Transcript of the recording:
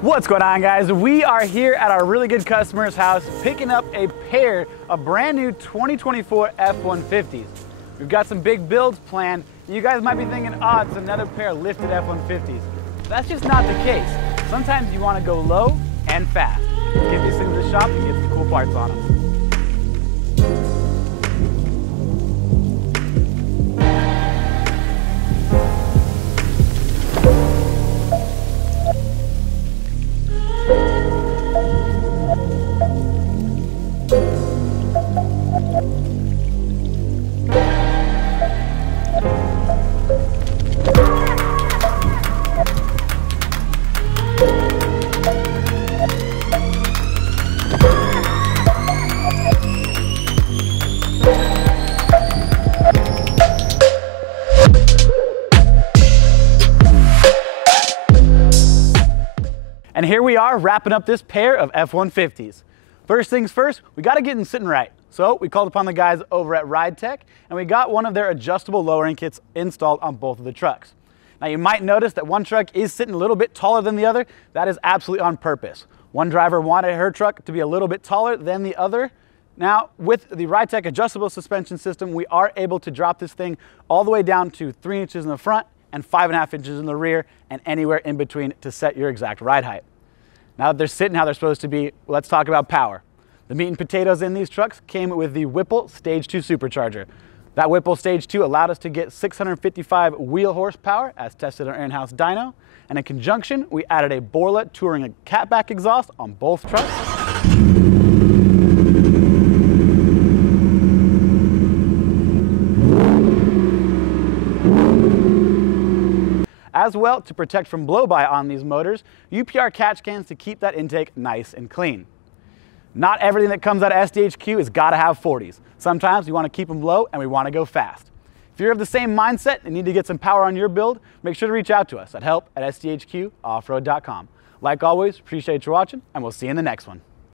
What's going on, guys? We are here at our really good customer's house picking up a pair of brand new 2024 F-150s. We've got some big builds planned. You guys might be thinking, oh, it's another pair of lifted F-150s. That's just not the case. Sometimes you want to go low and fast. Get these things to the shop and get some cool parts on them. And here we are wrapping up this pair of F-150s. First things first, we got to get them sitting right. So we called upon the guys over at Ridetech and we got one of their adjustable lowering kits installed on both of the trucks. Now you might notice that one truck is sitting a little bit taller than the other. That is absolutely on purpose. One driver wanted her truck to be a little bit taller than the other. Now with the Ridetech adjustable suspension system, we are able to drop this thing all the way down to 3 inches in the front and 5.5 inches in the rear and anywhere in between to set your exact ride height. Now that they're sitting how they're supposed to be, let's talk about power. The meat and potatoes in these trucks came with the Whipple Stage 2 Supercharger. That Whipple Stage 2 allowed us to get 655 wheel horsepower as tested on our in-house dyno. And in conjunction, we added a Borla Touring catback exhaust on both trucks. As well, to protect from blow-by on these motors, UPR Catch Cans to keep that intake nice and clean. Not everything that comes out of SDHQ has got to have 40s. Sometimes we want to keep them low and we want to go fast. If you're of the same mindset and need to get some power on your build, make sure to reach out to us at help@sdhqoffroad.com. Like always, appreciate you watching and we'll see you in the next one.